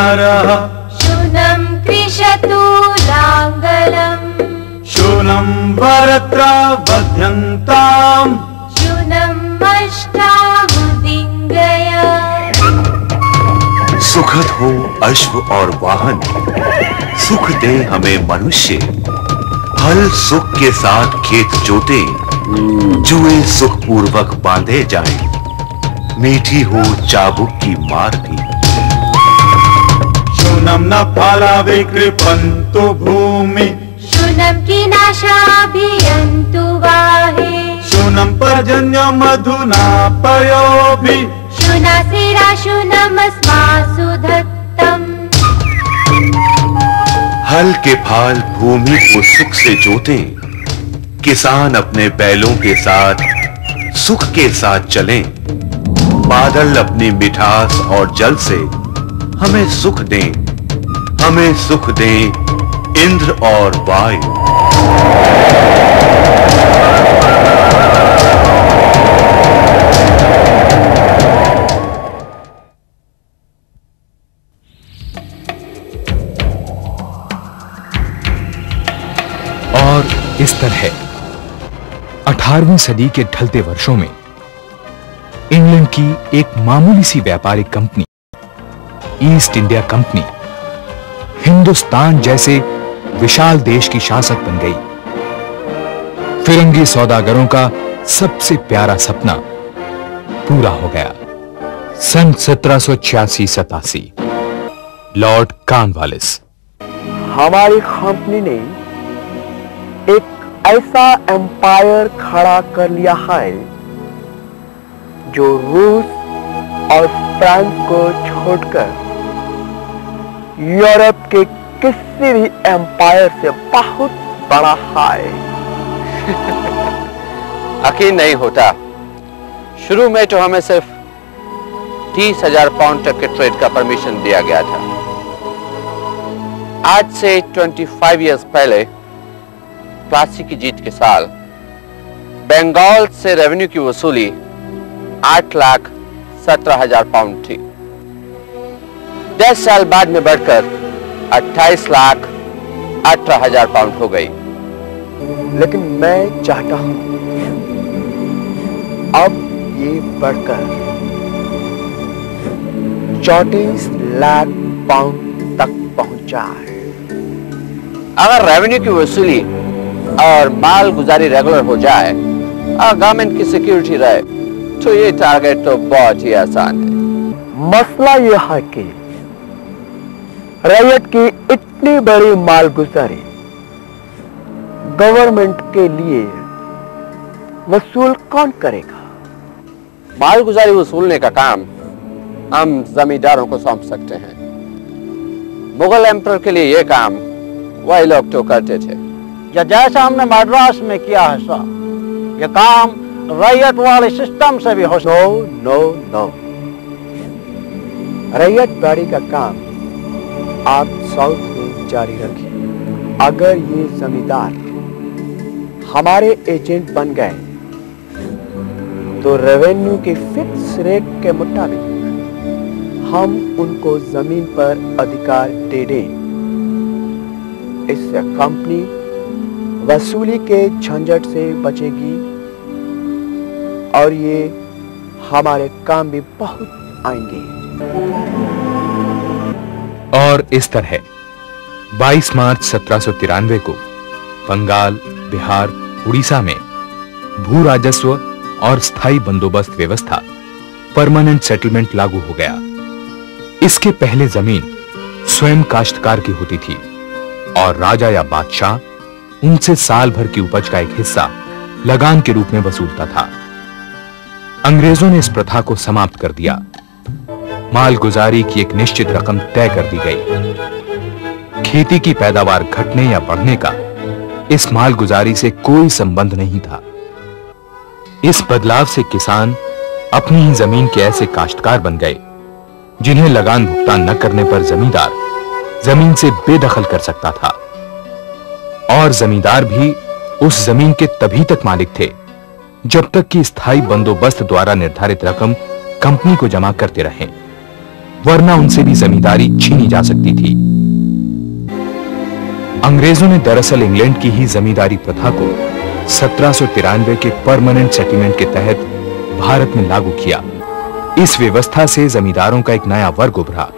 नरः शूनं कृषतु लाङ्गलम् शूनं वरत्रा बध्यन्ताम् शूनं अष्टामुदिङ्गय। सुखद हो अश्व और वाहन, सुख दे हमें मनुष्य। हल सुख के साथ खेत जोते, जुए सुख पूर्वक बांधे जाएं। मीठी हो चाबुक की मार भी। शूनं न फला विकृपन्तु भूमि शूनं कीनाशाभियन्तु वाहे शूनं पर्जन्य मधुना पयोभि शूनासिरा शूनमस्मासु दत्तम्। हल के फाल भूमि को सुख से जोतें, किसान अपने बैलों के साथ सुख के साथ चलें। बादल अपनी मिठास और जल से हमें सुख दें, हमें सुख दें इंद्र और वायु। और इस तरह 18वीं सदी के ढलते वर्षों में इंग्लैंड की एक मामूली सी व्यापारिक company east India company Hindustan जैसे विशाल देश की शासक बन गई। फिरंगी सौदागरों का सबसे प्यारा सपना पूरा हो गया। सन 1786-87 लॉर्ड कॉर्नवालिस। हमारी कंपनी ने एक ऐसा एम्पायर खड़ा कर लिया है जो रूस और फ्रांस को छोड़कर यूरोप के किसी भी एम्पायर से बहुत बड़ा है। यकीन नहीं होता। शुरू में तो हमें सिर्फ 30,000 पाउंड तक के ट्रेड का परमिशन दिया गया था। आज से 25 इयर्स पहले प्लासी की जीत के साल बंगाल से रेवेन्यू की वसूली 8,17,000 पाउंड थी। 10 साल बाद में बढ़कर 28,18,000 पाउंड हो गई। लेकिन मैं चाहता हूं अब ये बढ़कर 34 लाख पाउंड तक पहुंच जाए। अगर रेवेन्यू की वसूली और माल गुजारी रेगुलर हो जाए और गवर्नमेंट की सिक्योरिटी रहे तो ये टारगेट तो बहुत ही आसान है। मसला यह है कि रैयत की इतनी बड़ी माल गुजारी गवर्नमेंट के लिए वसूल कौन करेगा? माल गुजारी वसूलने का काम हम जमींदारों को सौंप सकते हैं। मुगल एम्परर के लिए यह काम वही लोग तो करते थे। या जैसा हमने मद्रास में किया है सर, यह काम रैयत वाले सिस्टम से भी हो सकता है। नो नो, रैयत बाड़ी का काम आप साउथ में जारी रखें। अगर ये जमींदार हमारे एजेंट बन गए तो रेवेन्यू के फिक्स रेट के मुताबिक हम उनको जमीन पर अधिकार दे दें। इससे कंपनी वसूली के झंझट से बचेगी और ये हमारे काम भी बहुत आएंगे। और इस तरह 22 मार्च 1793 को बंगाल, बिहार, उड़ीसा में भू राजस्व और स्थायी बंदोबस्त व्यवस्था परमानेंट सेटलमेंट लागू हो गया। इसके पहले जमीन स्वयं काश्तकार की होती थी और राजा या बादशाह उनसे साल भर की उपज का एक हिस्सा लगान के रूप में वसूलता था। अंग्रेजों ने इस प्रथा को समाप्त कर दिया। माल गुजारी की एक निश्चित रकम तय कर दी गई। खेती की पैदावार घटने या बढ़ने का इस माल गुजारी से कोई संबंध नहीं था। इस बदलाव से किसान अपनी ही जमीन के ऐसे काश्तकार बन गए जिन्हें लगान भुगतान न करने पर जमींदार जमीन से बेदखल कर सकता था और जमींदार भी उस जमीन के तभी तक मालिक थे जब तक कि स्थायी बंदोबस्त द्वारा निर्धारित रकम कंपनी को जमा करते रहें। वरना उनसे भी जमींदारी छीनी जा सकती थी। अंग्रेजों ने दरअसल इंग्लैंड की ही जमींदारी प्रथा को 1793 के परमानेंट सेटलमेंट के तहत भारत में लागू किया। इस व्यवस्था से जमींदारों का एक नया वर्ग उभरा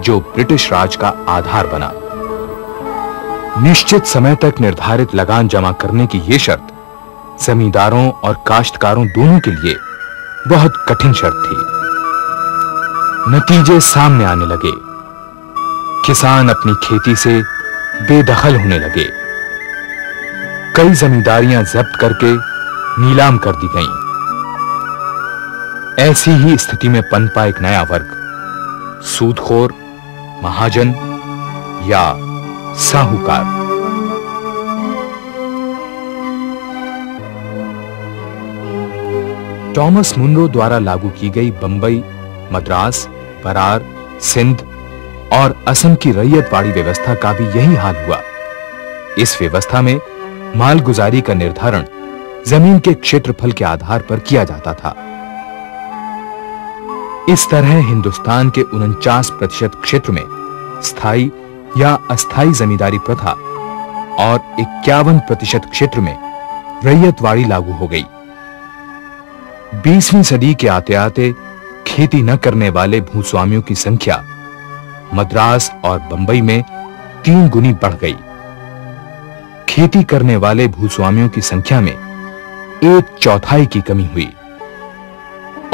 जो ब्रिटिश राज का आधार बना। निश्चित समय तक निर्धारित लगान जमा करने की यह शर्त जमींदारों और काश्तकारों दोनों के लिए बहुत कठिन शर्त थी। नतीजे सामने आने लगे। किसान अपनी खेती से बेदखल होने लगे। कई जमींदारियां जब्त करके नीलाम कर दी गईं। ऐसी ही स्थिति में पनपा एक नया वर्ग, सूदखोर, महाजन या साहूकार। टॉमस मुनरो द्वारा लागू की गई बंबई, मद्रास, बरार, सिंध और असम की रैयतवाड़ी व्यवस्था का भी यही हाल हुआ। इस व्यवस्था में मालगुजारी का निर्धारण जमीन के क्षेत्रफल के आधार पर किया जाता था। इस तरह हिंदुस्तान के 49% क्षेत्र में स्थायी या अस्थायी जमींदारी प्रथा और 51% क्षेत्र में रैयतवाड़ी लागू हो गई। 20वीं सदी के आते आते खेती न करने वाले भूस्वामियों की संख्या मद्रास और बंबई में 3 गुनी बढ़ गई। खेती करने वाले भूस्वामियों की संख्या में 1/4 की कमी हुई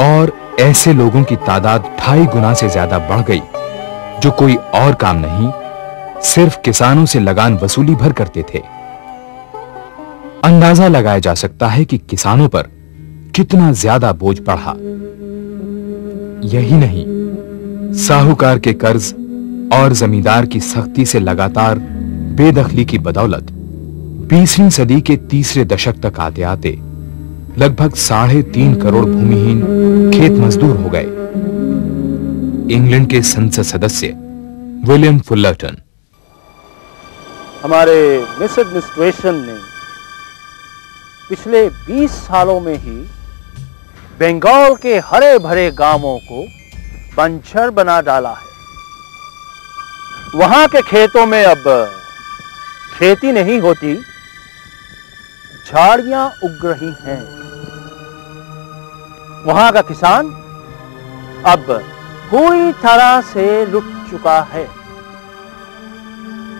और ऐसे लोगों की तादाद 2.5 गुना से ज्यादा बढ़ गई जो कोई और काम नहीं, सिर्फ किसानों से लगान वसूली भर करते थे। अंदाजा लगाया जा सकता है कि किसानों पर कितना ज्यादा बोझ बढ़ा। यही नहीं, साहूकार के कर्ज और जमींदार की सख्ती से लगातार बेदखली की बदौलत 20वीं सदी के तीसरे दशक तक आते आते लगभग 3.5 करोड़ भूमिहीन खेत मजदूर हो गए। इंग्लैंड के संसद सदस्य विलियम फुलरटन, हमारे मिस एडमिनिस्ट्रेशन ने पिछले 20 सालों में ही बंगाल के हरे भरे गांवों को बंजर बना डाला है। वहां के खेतों में अब खेती नहीं होती, झाड़ियां उग रही हैं। वहां का किसान अब पूरी तरह से रुक चुका है।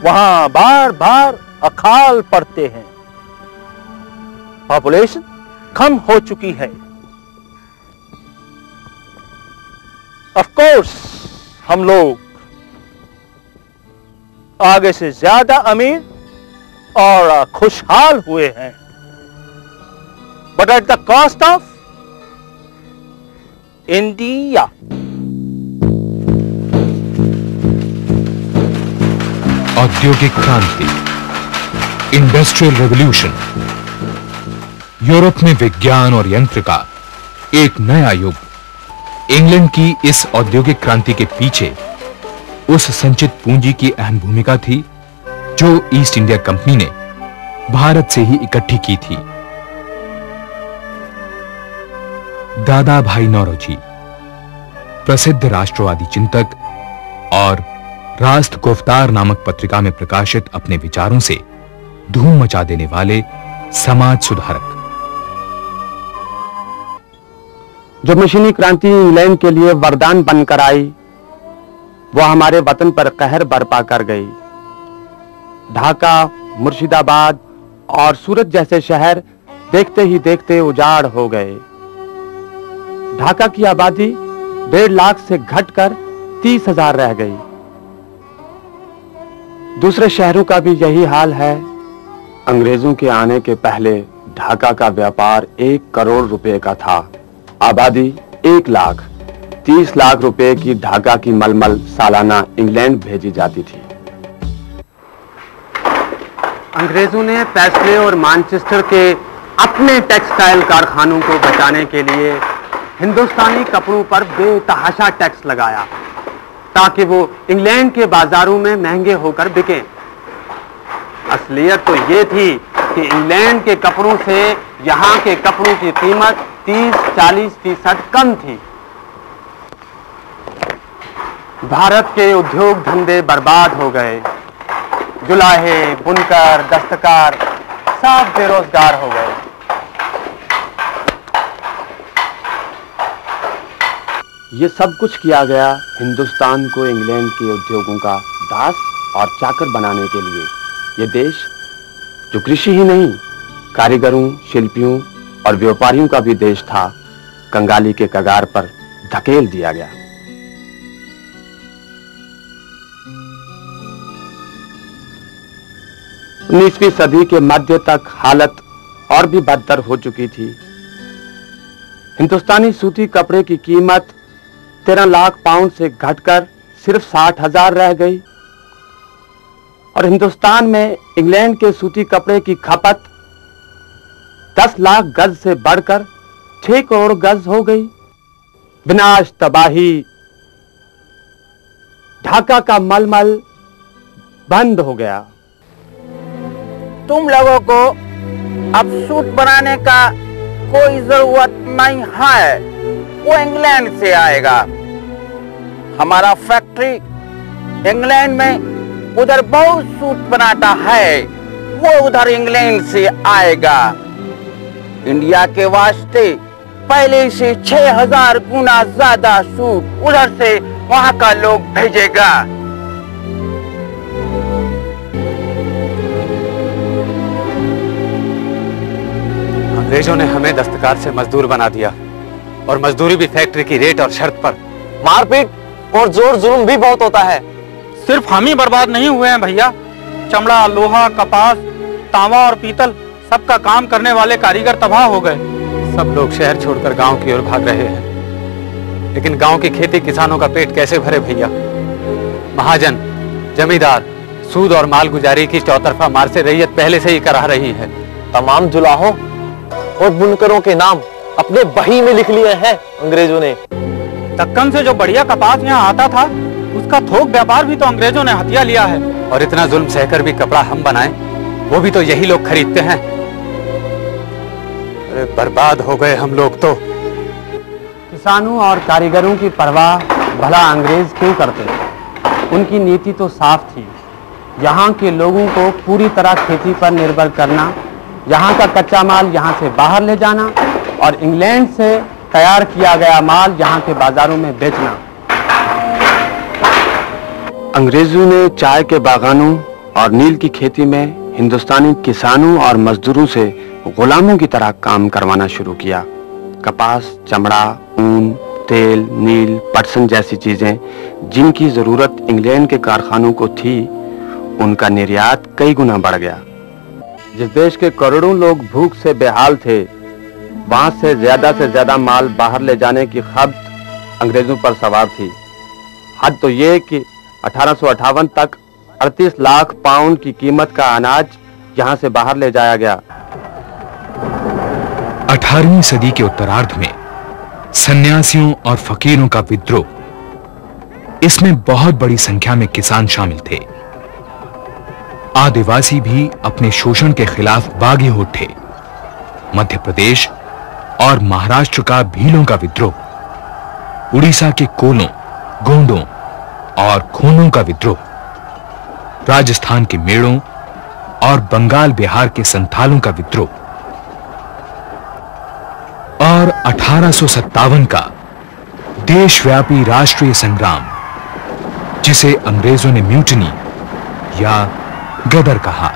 वहां बार बार अकाल पड़ते हैं। पॉपुलेशन कम हो चुकी है। ऑफ कोर्स हम लोग आगे से ज्यादा अमीर और खुशहाल हुए हैं, but at the cost of India. औद्योगिक क्रांति, इंडस्ट्रियल रेवोल्यूशन, यूरोप में विज्ञान और यंत्र का एक नया युग। इंग्लैंड की इस औद्योगिक क्रांति के पीछे उस संचित पूंजी की अहम भूमिका थी जो ईस्ट इंडिया कंपनी ने भारत से ही इकट्ठी की थी। दादा भाई नौरोजी, प्रसिद्ध राष्ट्रवादी चिंतक और राष्ट्र गुफ्तार नामक पत्रिका में प्रकाशित अपने विचारों से धूम मचा देने वाले समाज सुधारक। जो मशीनी क्रांति इंग्लैंड के लिए वरदान बनकर आई, वह हमारे वतन पर कहर बरपा कर गई। ढाका, मुर्शिदाबाद और सूरत जैसे शहर देखते ही देखते उजाड़ हो गए। ढाका की आबादी 1.5 लाख से घटकर 30,000 रह गई। दूसरे शहरों का भी यही हाल है। अंग्रेजों के आने के पहले ढाका का व्यापार 1 करोड़ रुपए का था। आबादी 1 लाख, 30 लाख रुपए की ढाका की मलमल सालाना इंग्लैंड भेजी जाती थी। अंग्रेजों ने पैसले और मैनचेस्टर के अपने टेक्सटाइल कारखानों को बचाने के लिए हिंदुस्तानी कपड़ों पर बेतहाशा टैक्स लगाया ताकि वो इंग्लैंड के बाजारों में महंगे होकर बिकें। असलियत तो ये थी कि इंग्लैंड के कपड़ों से यहाँ के कपड़ों की कीमत 30-40% कम थी। भारत के उद्योग धंधे बर्बाद हो गए। जुलाहे, बुनकर, दस्तकार सब बेरोजगार हो गए। ये सब कुछ किया गया हिंदुस्तान को इंग्लैंड के उद्योगों का दास और चाकर बनाने के लिए। ये देश जो कृषि ही नहीं, कारीगरों, शिल्पियों और व्यापारियों का भी देश था, कंगाली के कगार पर धकेल दिया गया। उन्नीसवीं सदी के मध्य तक हालत और भी बदतर हो चुकी थी। हिंदुस्तानी सूती कपड़े की कीमत 13 लाख पाउंड से घटकर सिर्फ 60,000 रह गई और हिंदुस्तान में इंग्लैंड के सूती कपड़े की खपत 10 लाख गज से बढ़कर 6 करोड़ गज हो गई। विनाश, तबाही, ढाका का मलमल बंद हो गया। तुम लोगों को अब सूट बनाने का कोई जरूरत नहीं है, वो इंग्लैंड से आएगा। हमारा फैक्ट्री इंग्लैंड में उधर बहुत सूट बनाता है, वो उधर इंग्लैंड से आएगा। इंडिया के वास्ते पहले से 6,000 गुना ज्यादा सूट उधर से वहां का लोग भेजेगा। अंग्रेजों ने हमें दस्तकार से मजदूर बना दिया और मजदूरी भी फैक्ट्री की रेट और शर्त पर। मारपीट और जोर जुल्म भी बहुत होता है। सिर्फ हम ही बर्बाद नहीं हुए हैं भैया, चमड़ा, लोहा, कपास, तांबा और पीतल सबका काम करने वाले कारीगर तबाह हो गए। सब लोग शहर छोड़कर गांव की ओर भाग रहे हैं, लेकिन गांव की खेती किसानों का पेट कैसे भरे भैया। महाजन, जमींदार सूद और माल गुजारी की चौतरफा मार से रैयत पहले से ही करा रही है। तमाम जुलाहों और बुनकरों के नाम अपने बही में लिख लिए हैं अंग्रेजों ने। दक्कन से जो बढ़िया कपास यहाँ आता था, उसका थोक व्यापार भी तो अंग्रेजों ने हथिया लिया है। और इतना जुल्म सहकर भी कपड़ा हम बनाएं, वो भी तो यही लोग खरीदते हैं। अरे बर्बाद हो गए हम लोग तो। किसानों और कारीगरों की परवाह भला अंग्रेज क्यों करते? उनकी नीति तो साफ थी, यहाँ के लोगों को पूरी तरह खेती पर निर्भर करना, यहाँ का कच्चा माल यहाँ से बाहर ले जाना और इंग्लैंड से तैयार किया गया माल यहाँ के बाजारों में बेचना। अंग्रेजों ने चाय के बागानों और नील की खेती में हिंदुस्तानी किसानों और मजदूरों से गुलामों की तरह काम करवाना शुरू किया। कपास, चमड़ा, ऊन, तेल, नील, पटसन जैसी चीजें जिनकी जरूरत इंग्लैंड के कारखानों को थी, उनका निर्यात कई गुना बढ़ गया। जिस देश के करोड़ों लोग भूख से बेहाल थे, वहां से ज्यादा माल बाहर ले जाने की खपत अंग्रेजों पर सवार थी। हद तो ये कि 1858 तक 38 लाख पाउंड की कीमत का अनाज यहां से बाहर ले जाया गया। 18वीं सदी के उत्तरार्ध में सन्यासियों और फकीरों का विद्रोह, इसमें बहुत बड़ी संख्या में किसान शामिल थे। आदिवासी भी अपने शोषण के खिलाफ बागी उठे। मध्य प्रदेश और महाराष्ट्र का भीलों का विद्रोह, उड़ीसा के कोलों, गोंडों और खूनों का विद्रोह, राजस्थान के मेड़ों और बंगाल बिहार के संथालों का विद्रोह और 1857 का देशव्यापी राष्ट्रीय संग्राम, जिसे अंग्रेजों ने म्यूटनी या गदर कहा।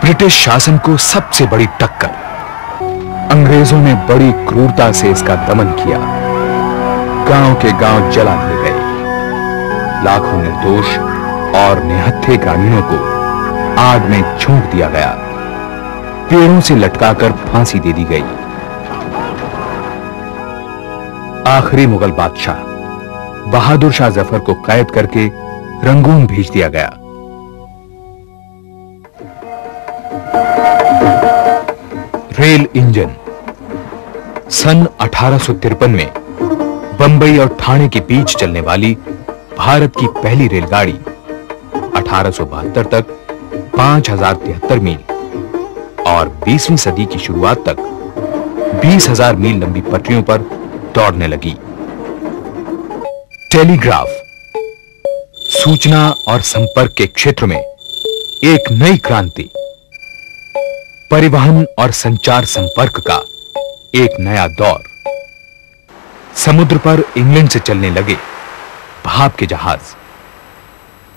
ब्रिटिश शासन को सबसे बड़ी टक्कर। अंग्रेजों ने बड़ी क्रूरता से इसका दमन किया। गांव के गांव जला दिए गए। लाखों निर्दोष और निहत्थे ग्रामीणों को आग में झोंक दिया गया। पेड़ों से लटकाकर फांसी दे दी गई। आखिरी मुगल बादशाह बहादुर शाह जफर को कैद करके रंगून भेज दिया गया। Rail engine. सन 1853 में बंबई और ठाणे के बीच चलने वाली भारत की पहली रेलगाड़ी 1872 तक 5073 मील और 20वीं सदी की शुरुआत तक 20,000 मील लंबी पटरियों पर दौड़ने लगी। टेलीग्राफ सूचना और संपर्क के क्षेत्र में एक नई क्रांति, परिवहन और संचार संपर्क का एक नया दौर। समुद्र पर इंग्लैंड से चलने लगे भाप के जहाज,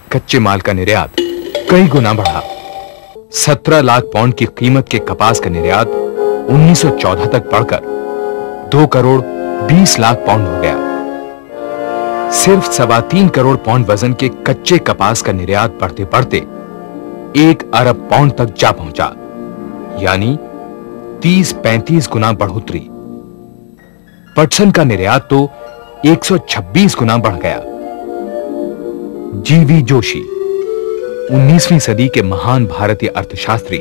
कच्चे माल का निर्यात कई गुना बढ़ा। 17 लाख पाउंड की कीमत के कपास का निर्यात 1914 तक बढ़कर 2 करोड़ 20 लाख पाउंड हो गया। सिर्फ 3.25 करोड़ पाउंड वजन के कच्चे कपास का निर्यात बढ़ते बढ़ते 1 अरब पाउंड तक जा पहुंचा, यानी 30-35 गुना बढ़ोतरी। पटसन का निर्यात तो 126 गुना बढ़ गया। जीवी जोशी, 19वीं सदी के महान भारतीय अर्थशास्त्री,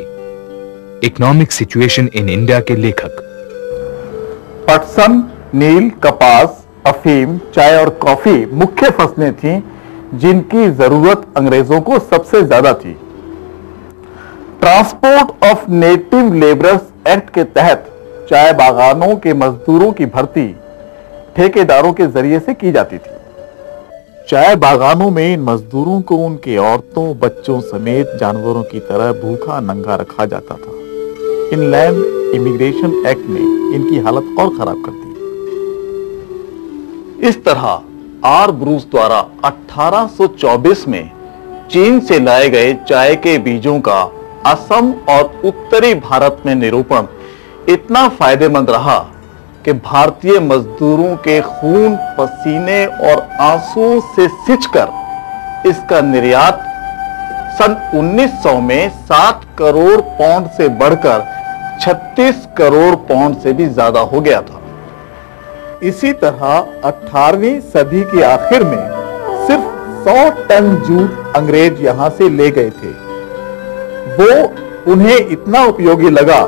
इकोनॉमिक सिचुएशन इन इंडिया के लेखक। पटसन, नील, कपास, अफीम, चाय और कॉफी मुख्य फसलें थीं जिनकी जरूरत अंग्रेजों को सबसे ज्यादा थी। Transport of native labourers act के तहत चाय बागानों के मजदूरों की भर्ती ठेकेदारों के जरिए से की जाती थी। चाय बागानों में इन मजदूरों को उनके औरतों, बच्चों समेत जानवरों की तरह भूखा नंगा रखा जाता था। इनलैंड इमिग्रेशन एक्ट ने इनकी हालत और खराब कर दी। इस तरह आर ब्रूस द्वारा 1824 में चीन से लाए गए चाय के बीजों का असम और उत्तरी भारत में निरूपण इतना फायदेमंद रहा कि भारतीय मजदूरों के खून, पसीने और आंसुओं से सिंचकर इसका निर्यात सन 1900 में 7 करोड़ पाउंड से बढ़कर 36 करोड़ पाउंड से भी ज्यादा हो गया था। इसी तरह 18वीं सदी के आखिर में सिर्फ 100 टन जूट अंग्रेज यहां से ले गए थे। वो उन्हें इतना उपयोगी लगा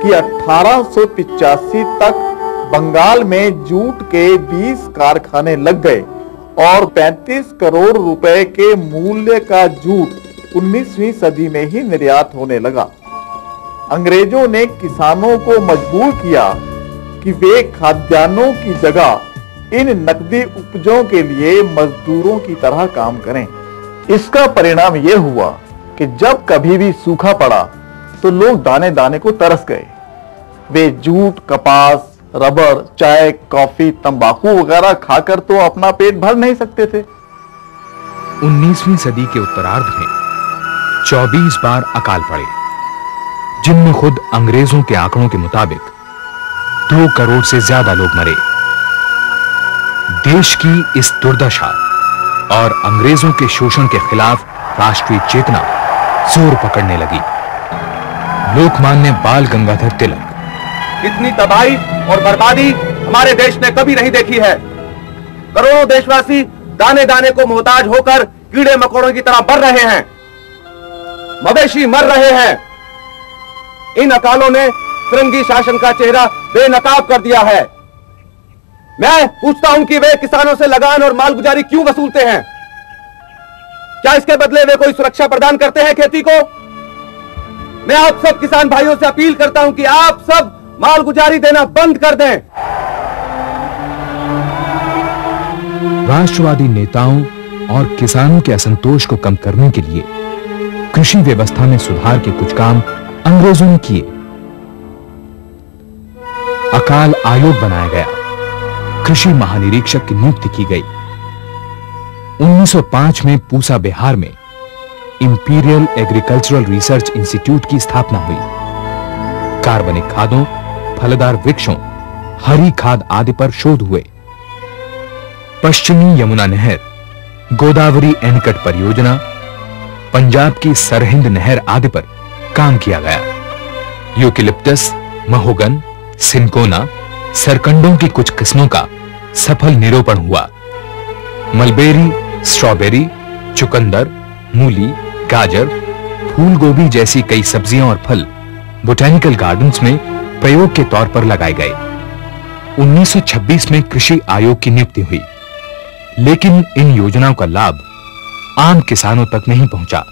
कि 1885 तक बंगाल में जूट के 20 कारखाने लग गए और 35 करोड़ रुपए के मूल्य का जूट 19वीं सदी में ही निर्यात होने लगा। अंग्रेजों ने किसानों को मजबूर किया कि वे खाद्यान्नों की जगह इन नकदी उपजों के लिए मजदूरों की तरह काम करें। इसका परिणाम यह हुआ कि जब कभी भी सूखा पड़ा तो लोग दाने दाने को तरस गए। वे जूट, कपास, रबर, चाय, कॉफी, तंबाकू वगैरह खाकर तो अपना पेट भर नहीं सकते थे। 19वीं सदी के उत्तरार्ध में 24 बार अकाल पड़े, जिनमें खुद अंग्रेजों के आंकड़ों के मुताबिक 2 करोड़ से ज्यादा लोग मरे। देश की इस दुर्दशा और अंग्रेजों के शोषण के खिलाफ राष्ट्रीय चेतना जोर पकड़ने लगी। लोकमान्य बाल गंगाधर तिलक, इतनी तबाही और बर्बादी हमारे देश ने कभी नहीं देखी है। करोड़ों देशवासी दाने दाने को मोहताज होकर कीड़े मकोड़ों की तरह बढ़ रहे हैं, मवेशी मर रहे हैं। इन अकालों ने फिरंगी शासन का चेहरा बेनकाब कर दिया है। मैं पूछता हूं कि वे किसानों से लगान और मालगुजारी क्यों वसूलते हैं? क्या इसके बदले वे कोई सुरक्षा प्रदान करते हैं खेती को? मैं आप सब किसान भाइयों से अपील करता हूं कि आप सब मालगुजारी देना बंद कर दें। राष्ट्रवादी नेताओं और किसानों के असंतोष को कम करने के लिए कृषि व्यवस्था में सुधार के कुछ काम अंग्रेजों ने किए। अकाल आयोग बनाया गया, कृषि महानिरीक्षक की नियुक्ति की गई। 1905 में पूसा, बिहार में इंपीरियल एग्रीकल्चरल रिसर्च इंस्टीट्यूट की स्थापना हुई। कार्बनिक खादों, फलदार वृक्षों, हरी खाद आदि पर शोध हुए। पश्चिमी यमुना नहर, गोदावरी एनीकट परियोजना, पंजाब की सरहिंद नहर आदि पर काम किया गया। यूकेलिप्टस, महोगन, सिनकोना, सरकंडों की कुछ किस्मों का सफल निरूपण हुआ। मलबेरी, स्ट्रॉबेरी, चुकंदर, मूली, गाजर, फूल गोभी जैसी कई सब्जियां और फल बोटेनिकल गार्डन्स में प्रयोग के तौर पर लगाए गए। 1926 में कृषि आयोग की नियुक्ति हुई, लेकिन इन योजनाओं का लाभ आम किसानों तक नहीं पहुंचा।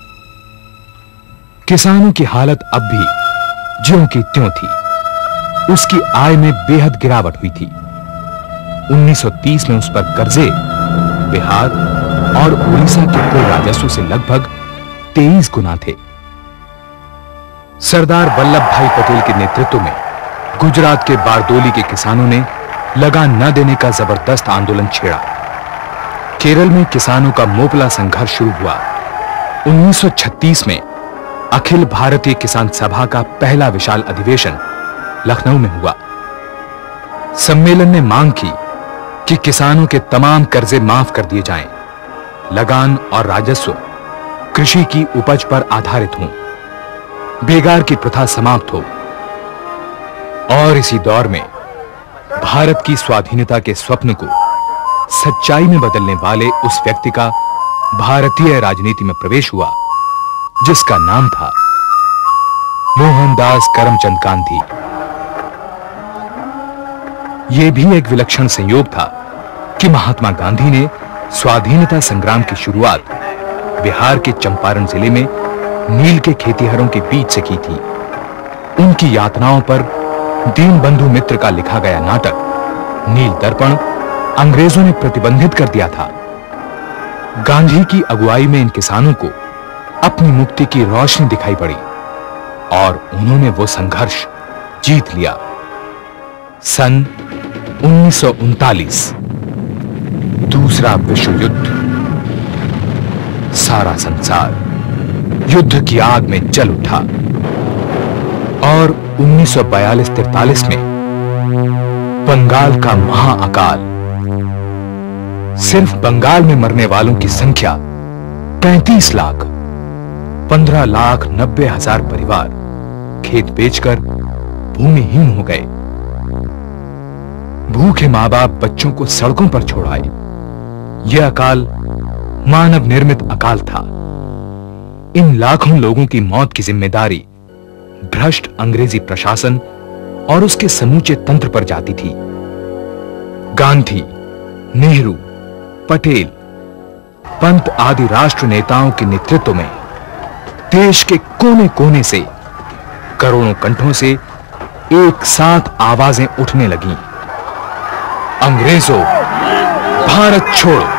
किसानों की हालत अब भी ज्यों की त्यों थी। उसकी आय में बेहद गिरावट हुई थी। 1930 में उस पर कर्जे बिहार और उड़ीसा के कुल राजस्व से लगभग 23 गुना थे। सरदार वल्लभ भाई पटेल के नेतृत्व में गुजरात के बारदोली के किसानों ने लगान न देने का जबरदस्त आंदोलन छेड़ा। केरल में किसानों का मोपला संघर्ष शुरू हुआ। 1936 में अखिल भारतीय किसान सभा का पहला विशाल अधिवेशन लखनऊ में हुआ। सम्मेलन ने मांग की कि किसानों के तमाम कर्जे माफ कर दिए जाएं, लगान और राजस्व कृषि की उपज पर आधारित हों, बेगार की प्रथा समाप्त हो। और इसी दौर में भारत की स्वाधीनता के स्वप्न को सच्चाई में बदलने वाले उस व्यक्ति का भारतीय राजनीति में प्रवेश हुआ जिसका नाम था मोहनदास करमचंद गांधी। यह भी एक विलक्षण संयोग था कि महात्मा गांधी ने स्वाधीनता संग्राम की शुरुआत बिहार के चंपारण जिले में नील के खेतिहरों के बीच से की थी। उनकी यातनाओं पर दीनबंधु मित्र का लिखा गया नाटक नील दर्पण अंग्रेजों ने प्रतिबंधित कर दिया था। गांधी की अगुवाई में इन किसानों को अपनी मुक्ति की रोशनी दिखाई पड़ी और उन्होंने वो संघर्ष जीत लिया। सन 1939 दूसरा विश्व युद्ध। सारा संसार युद्ध की आग में जल उठा और 1942-43 में बंगाल का महाअकाल। सिर्फ बंगाल में मरने वालों की संख्या 35 लाख। 15,90,000 परिवार खेत बेचकर भूमिहीन हो गए। भूखे मां बाप बच्चों को सड़कों पर छोड़ आए। यह अकाल मानव निर्मित अकाल था। इन लाखों लोगों की मौत की जिम्मेदारी भ्रष्ट अंग्रेजी प्रशासन और उसके समूचे तंत्र पर जाती थी। गांधी, नेहरू, पटेल, पंत आदि राष्ट्र नेताओं के नेतृत्व में देश के कोने कोने से करोड़ों कंठों से एक साथ आवाजें उठने लगीं। अंग्रेजों, भारत छोड़ो।